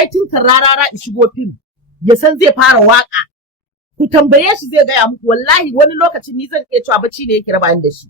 ai tun Rarara shigo fim ya san zai fara waka. Ku tambaye shi zai gaya muku wallahi wani lokacin ni zan iya cewa bacci ne yake raba ni da shi.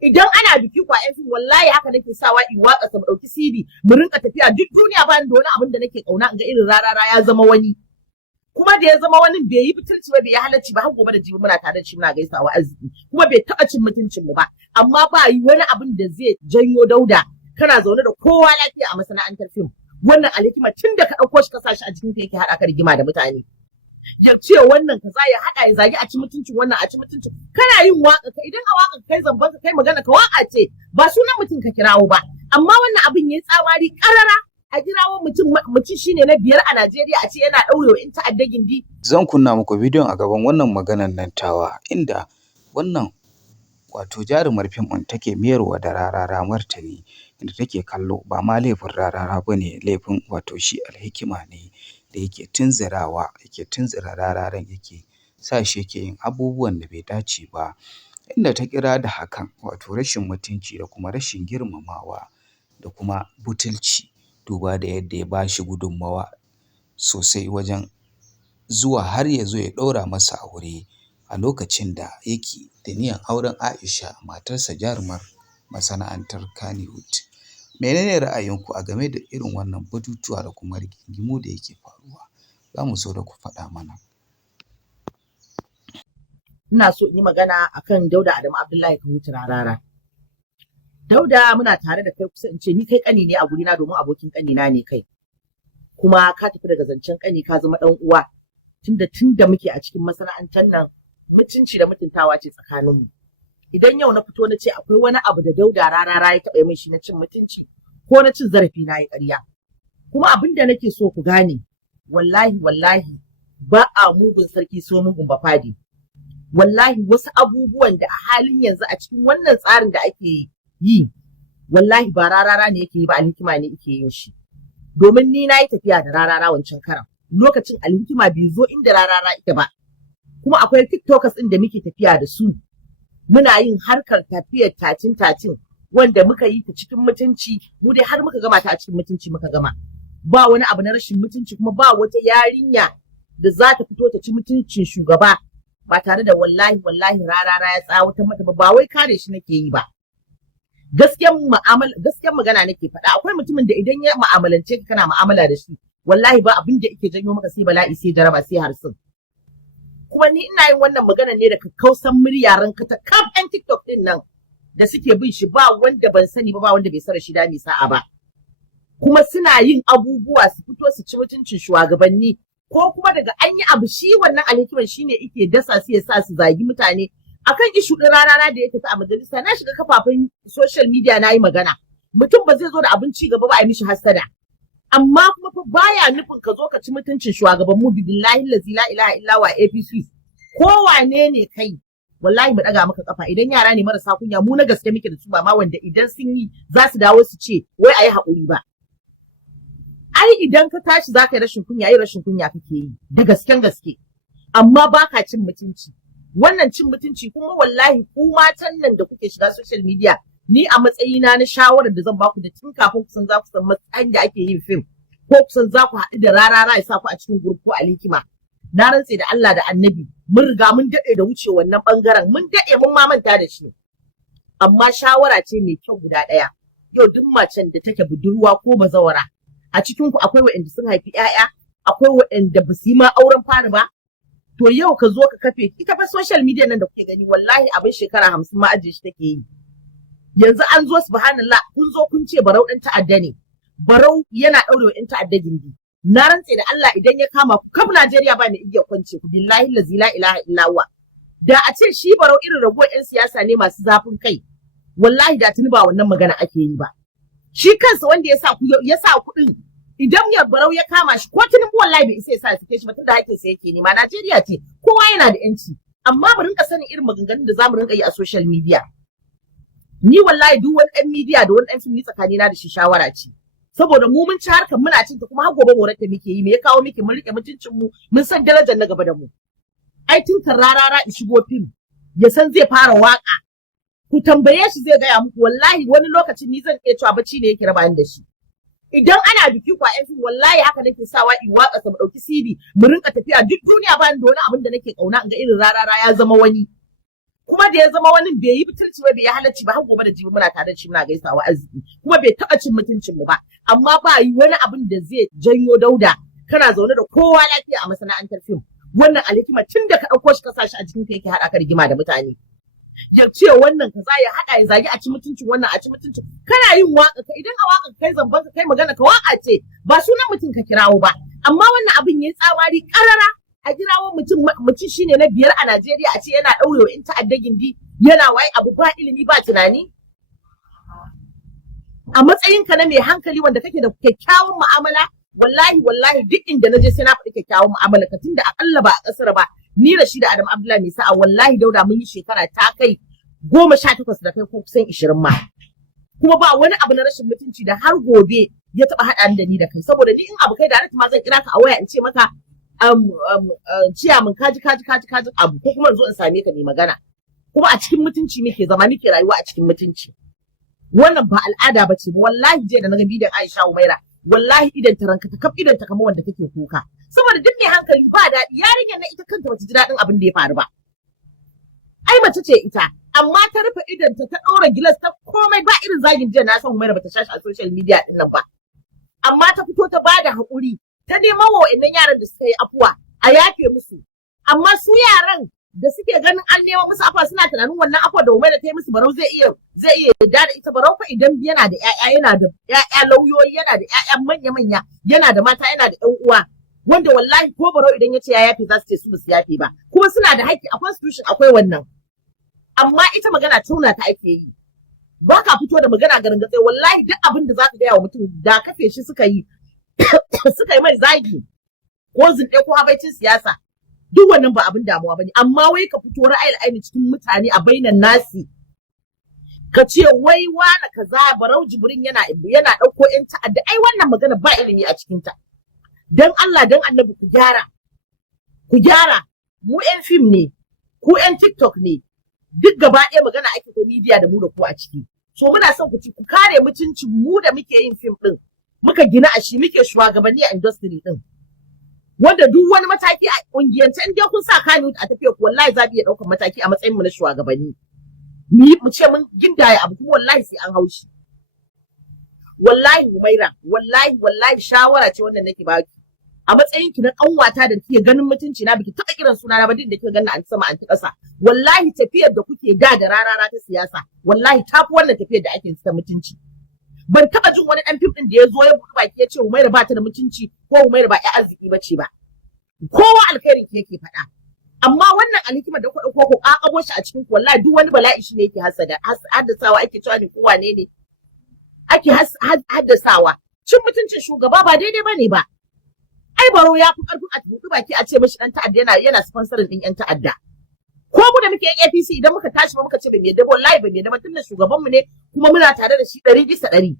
Idan ana biki kwa yan fim wallahi haka nake sawa in waka sa mu dauki CD mu rinka tafiya duk duniya ba ni da wani abin da nake kauna in ga irin Rarara ya zama wani. Kuma da ya zama wani bai yi butulci ba bai yi halacci ba har gobe da jibi muna tare da shi muna gaisawa arziki kuma bai taɓa cin mutuncin mu ba amma ba yi wani abin da zai janyo dauda kana zaune da kowa lafiya a masana'antar fim wannan Alhikima tun da ka ɗauko shi ka sa shi a jikin ka yake haɗa ka rigima da mutane ya ce wannan kaza ya haɗa ya zagi a ci mutuncin wannan a ci mutuncin kana yin waka ka idan a waka kai zamban ka kai magana ka waka ce ba sunan mutum ka kirawo ba amma wannan abin yayi tsamari karara a kirawo mutum shine na 5 a Najeriya a ce yana ɗaurewa in ta'adda gindi. Zan kunna muku bidiyon a gaban wannan maganar nan tawa inda wannan wato jarumar fim ɗin take mayarwa da Rarara martani inda take kallo ba ma laifin Rarara bane laifin wato shi Alhikima ne da yake tunzurawa yake tunzura Rararan yake sa shi yake yin abubuwan da bai dace ba inda ta kira da hakan wato rashin mutunci da kuma rashin girmamawa da kuma butulci duba da yadda ya bashi gudunmawa sosai wajen zuwa har ya zo ya ɗaura masa aure a lokacin da yake da niyyar auren Aisha matarsa jarumar masana'antar Kannywood. Menene ra'ayinku a game da irin wannan batutuwa da kuma rigingimu da yake faruwa? Za mu so da ku faɗa mana. Ina so in yi magana akan Dauda Adamu Abdullahi Kahutu Rarara. Dauda muna tare da kai kusa in ce ni kai kani ne a gurina domin abokin kanina ne kai. Kuma ka tafi daga zancen kani ka zama dan uwa tunda muke a cikin masana'antar nan mutunci da mutuntawa ce tsakaninmu. Idan yau na fito na ce akwai wani abu da Dauda Rarara ya taɓa min shi na cin mutunci ko na cin zarafi na yi ƙarya. Kuma abin da nake so ku gane wallahi ba a mugun sarki so mugun bafadi. Wallahi wasu abubuwan da a halin yanzu a cikin wannan tsarin da ake yi wallahi ba Rarara ne yake yi ba Alhikima ne yake yin shi. Domin ni na yi tafiya da Rarara wancan karan lokacin Alhikima bai zo inda Rarara ita ba. Kuma akwai tiktokers ɗin da muke tafiya da su muna yin harkar tafiyar tacin wanda muka yi ta cikin mutunci mu dai har muka gama ta a cikin mutunci muka gama ba wani abu na rashin mutunci kuma ba wata yarinya da za ta fito ta ci mutuncin shugaba ba tare da wallahi Rarara ya tsawata mata ba wai kare shi nake yi ba gaskiyar magana nake faɗa akwai mutumin da idan ya mu'amalance ka kana mu'amala da shi wallahi ba abin da yake janyo maka sai bala'i sai jaraba sai harsun kuma ni ina yin wannan magana ne da kakkausan muryaran ka ta kaf ɗan TikTok din nan da suke bin shi ba wanda ban sani ba wanda bai sara shi da sa'a ba kuma suna yin abubuwa su fito su ci mutuncin shugabanni ko kuma daga an yi abu shi wannan Alhikiman shine yake dasa su ya sa su zagi mutane akan ishu din Rarara da yake ta a majalisa na shiga kafafen social media na yi magana mutum ba zai zo da abin ci gaba ba a mishi hasada amma kuma fa baya nufin ka zo ka ci mutuncin shugaban mu billahi la ilaha illa wa APC ko wane ne kai wallahi mu daga maka kafa idan yara ne marasa kunya mu na gaske muke da su ba ma wanda idan sun yi za su dawo su ce wai ayi haƙuri ba ai idan ka tashi za ka yi rashin kunya kake yi da gaske amma baka cin mutunci wannan cin mutunci kuma wallahi ku matan nan da kuke shiga social media ni a matsayina na shawarar da zan baku da tun kafin kusan za ku san matsayin da ake yin fim ko kusan za ku haɗu da Rarara ya sa ku a cikin group ko Alhikima na rantse da Allah da Annabi mun riga mun daɗe da wuce wannan bangaren mun daɗe mun ma manta da shi amma shawara ce mai kyau guda ɗaya yau duk macen da take budurwa ko bazawara a cikin ku akwai waɗanda sun haifi ƴaƴa akwai waɗanda ba su yi ma auren fari ba to yau ka zo ka kafe ita fa social media nan da kuke gani wallahi abin shekara 50 ma ajiye shi take yi yanzu an zo subhanallah kun zo kun ce Barau ɗan ta'adda ne Barau yana ɗaure wa ɗan ta'adda gindi na rantse da Allah idan ya kama ku kaf Najeriya ba ne iya kwance ku billahi la ilaha illa huwa da a ce shi Barau irin rabuwar ƴan siyasa ne masu zafin kai wallahi da tuni ba wannan magana ake yi ba shi kansa wanda ya sa kuɗin idan ya Barau ya kama shi ko Tinubu wallahi bai isa ya sa shi ba tunda hakkin sa yake nema Najeriya ce kowa yana da yanci amma mu rinka sanin irin maganganun da zamu rinka yi a social media ni wallahi duk wani ɗan media da wani ɗan fim ni tsakanina da shi shawara ce saboda mu mun ci harkar muna cin ta kuma har gobe mu rata muke yi me ya kawo miki mun rike mutuncin mu mun san darajar na gaba da mu ai tun Rarara shigo fim ya san zai fara waka ku tambaye shi zai gaya muku wallahi wani lokacin ni zan iya cewa bacci ne yake raba ni da shi idan ana biki kwa yan fim wallahi haka nake sawa in waka sa mu dauki CD mu rinka tafiya duk duniya ba da wani abin da nake kauna in ga irin Rarara ya zama wani, kuma da ya zama wani bai yi butulci ba, bai yi halacci ba, har gobe da jibi muna tare da shi muna gaisawa arziki, kuma bai taɓa cin mutuncin mu ba, amma ba yi wani abin da zai janyo Dauda kana zaune da kowa lafiya a masana'antar fim. Wannan Alhikima tun da ka ɗauko shi ka sa shi a jikin ka yake haɗa ka rigima da mutane, ya ce wannan kaza ya haɗa ya zagi a ci mutuncin wannan a ci mutuncin. Kana yin waka ka, idan a waka kai zamban ka kai magana ka waka ce ba sunan mutum ka kirawo ba, amma wannan abin yayi tsamari karara a kirawo mutum shine na 5 a Najeriya a ce yana ɗaurewa in ta'adda gindi, yana waye abu ba ilimi ba tunani. A matsayinka na mai hankali wanda kake da kyakkyawan mu'amala, wallahi duk inda naje sai na faɗi kyakkyawan mu'amala ka, tunda akalla ba a ƙasar ba ni da shi da Adam Abdullahi mai sa'a wallahi Dauda mun yi shekara ta kai 18 da kai ko kusan 20 ma, kuma ba wani abu na rashin mutunci da har gobe ya taɓa haɗa da ni da kai, saboda ni in abu kai da ma zan kira ka a waya in ce maka ciya mun kaji abu, ko kuma in zo in same ka mai magana, kuma a cikin mutunci muke zama muke rayuwa a cikin mutunci. Wannan ba al'ada ba ce, wallahi jiya da na ga bidiyon Aisha Umaira wallahi idan ta ranka ta kaf idan ta kamar wanda take kuka, saboda duk mai hankali ba daɗi. Yarinyar na ita kanta bata ji daɗin abin da ya faru ba, ai mace ce ita, amma ta rufe idan ta ɗaura gilas ta komai, ba irin zagin jiya na san Umaira bata shashi a social media din nan ba, amma ta fito ta bada haƙuri, ta neman wa wa'annan yaran da suka yi afuwa a yafe musu. Amma su yaran da suke ganin an nemo musu afuwa suna tunanin wannan afuwa da Umaira ta yi musu, Barau zai iya yarda da ita. Barau fa idan yana da ƴaƴa, yana da ƴaƴa lauyoyi, yana da ƴaƴa manya yana da mata, yana da ƴan uwa, wanda wallahi ko Barau idan ya ce ya yafe za su ce su ba su yafe ba, kuma suna da haƙƙi a constitution akwai wannan. Amma ita magana tauna ta ake yi, ba ka fito da magana garin gatsai. Wallahi duk abin da za ka gaya wa mutum da kafe shi suka yi mai zagi ko zinɗe ko habaicin siyasa, duk wannan ba abin damuwa bane. Amma wai ka fito ra'ayin aini cikin mutane a bainan nasi ka ce wai wani kaza Barau Jibrin yana ɗauko ƴan ta'adda, ai wannan magana ba ilimi a cikin ta. Dan Allah dan Annabi ku gyara, mu ƴan fim ne, ku ƴan TikTok ne, duk gaba ɗaya magana ake ta media da mu da ku a ciki. So muna son ku kare mutuncin mu da muke yin fim din, muka gina a shi, muke shugabanni a industry din, wanda duk wani mataki a kungiyance in dai kun sa kanu a tafiya ku, wallahi za mu iya ɗaukar mataki a matsayin mu na shugabanni, mu ce mun gindaya abu kuma wallahi sai an haushi. Wallahi Umaira, wallahi shawara ce wannan nake baki a matsayin ki na kanwata da kike ganin mutunci na, biki taɓa kiran suna na ba, din da kike ganin an sama an ta ƙasa. Wallahi tafiyar da kuke da Rarara ta siyasa wallahi tafi wannan tafiyar da ake ta mutunci. Ban taɓa jin wani ɗan fim ɗin da ya zo ya buɗe baki ya ce Umaira ba ta da mutunci ko Umaira ba ƴa arziki ba ce ba. Kowa alkhairin ki yake faɗa. Amma wannan Alhikima da kuka ɗauko ku ƙaƙabo shi a cikin ku, wallahi duk wani bala'i shi ne yake haddasawa, ake cewa ne kowa ne ake haddasawa. Cin mutuncin shugaba ba daidai bane ba. Ai Barau ya fi ƙarfin a buɗe baki a ce mashi ɗan ta'adda yana sponsorin ɗin ƴan ta'adda. Ko mu da muke yin APC idan muka tashi ba muka ce ban yadda ba, wallahi ban yadda ba, tunda shugabanmu ne kuma muna tare da shi 100%.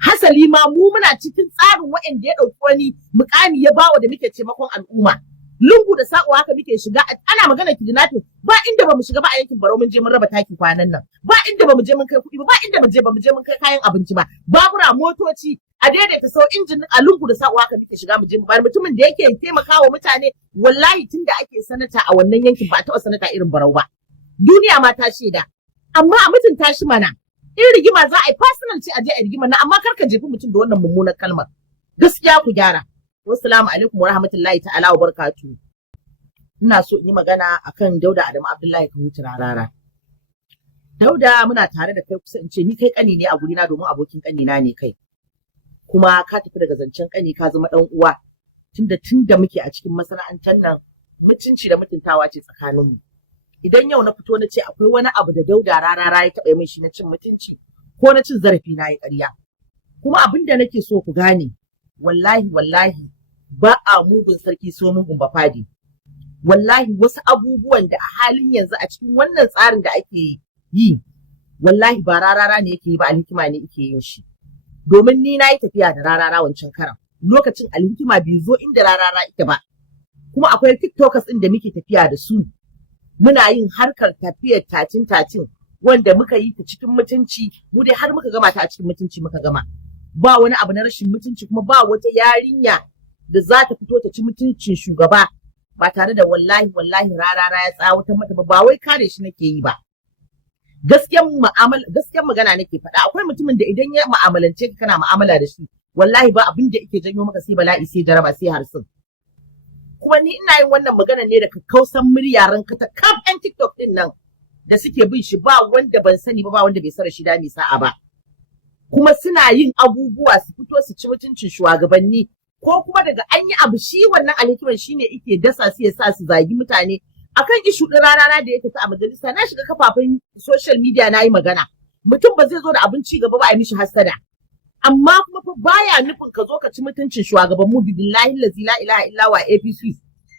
Hasali ma mu muna cikin tsarin waɗanda ya ɗauki wani mukami ya bawa da muke taimakon al'umma. Lungu da saƙo haka muke shiga, ana magana kidnapping ba inda bamu shiga ba a yankin Barau. Mun je mun raba taki kwanan nan, ba inda bamu je mun kai kuɗi ba inda bamu je mun kai kayan abinci ba, babura, motoci, a daidaita sau injin a lungu da saƙo haka muke shiga mu je mu bayar. Mutumin da yake taimakawa mutane, wallahi tunda ake sanata a wannan yankin ba a taɓa sanata irin Barau ba, duniya ma ta shaida. Amma a mutunta shi mana, in rigima za a yi personal ce a je a rigima na, amma kar ka jefi mutum da wannan mummunar kalmar. Gaskiya ku gyara. Wassalamu alaikum wa rahmatullahi ta'ala wa barakatuhu. Ina so in yi magana akan Dauda Adamu Abdullahi ka hutu Rarara. Dauda muna tare da kai kusa in ce ni kai kani ne a gurina, domin abokin kanina ne kai. Kuma ka tafi daga zancen kani ka zama dan uwa. Tunda muke a cikin masana'antar nan, mutunci da mutuntawa ce tsakaninmu. Idan yau na fito na ce akwai wani abu da Dauda Rarara ya taɓa min shi na cin mutunci ko na cin zarafi, na yi ƙarya. Kuma abin da nake so ku gane, wallahi ba a mugun sarki so mugun bafadi. Wallahi wasu abubuwan da a halin yanzu a cikin wannan tsarin da ake yi, wallahi ba Rarara ne yake yi ba, Alhikima ne yake yin shi. Domin ni na yi tafiya da Rarara wancan karan, lokacin Alhikima bai zo inda Rarara ita ba. Kuma akwai tiktokers ɗin da muke tafiya da su, muna yin harkar tafiyar tacin wanda muka yi ta cikin mutunci, mu dai har muka gama ta a cikin mutunci muka gama. ba wani abu na rashin mutunci, kuma ba wata yarinya da za ta fito ta ci mutuncin shugaba ba tare da wallahi Rarara ya tsawatar mata ba wai kare shi nake yi ba. Gaskiyar magana nake faɗa. Akwai mutumin da idan ya mu'amalance ka kana mu'amala da shi wallahi ba abin da yake janyo maka sai bala'i sai jaraba sai harsun. Kuma ni ina yin wannan magana ne da kakkausan muryaran ka ta kaf ɗan TikTok din nan da suke bin shi, ba wanda ban sani ba wanda bai sara shi da sa'a ba. Kuma suna yin abubuwa su fito su ci mutuncin shugabanni, ko kuma daga an yi abu shi wannan alhikiman shine yake dasa su ya sa su zagi mutane. Akan ishu ɗin Rarara da ya tafi a majalisa, na shiga kafafen social media na yi magana. Mutum ba zai zo da abin ci gaba ba a mishi hassada. Amma kuma fa baya nufin ka zo ka ci mutuncin shugaban mu billahi la ilaha illa wa APC.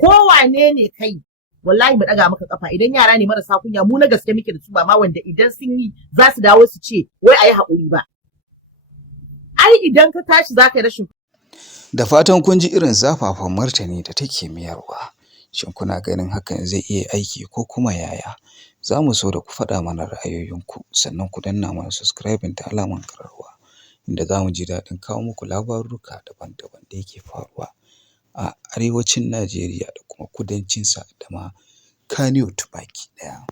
Ko wane ne kai? Wallahi mu daga maka kafa. Idan yara ne marasa kunya mu na gaske muke da su, ba ma wanda idan sun yi za su dawo su ce wai ayi haƙuri ba. Ai idan ka tashi za ka yi rashin. Da fatan kun ji irin zafafan martani da take mayarwa. Shin kuna ganin hakan zai iya aiki ko kuma yaya? Za mu so da ku faɗa mana ra'ayoyinku, sannan ku danna mana subscribing da alamar ƙararrawa, inda za mu ji daɗin kawo muku labaruka daban-daban da yake faruwa a arewacin Najeriya da kuma kudancinsa da ma Kannywood baki ɗaya.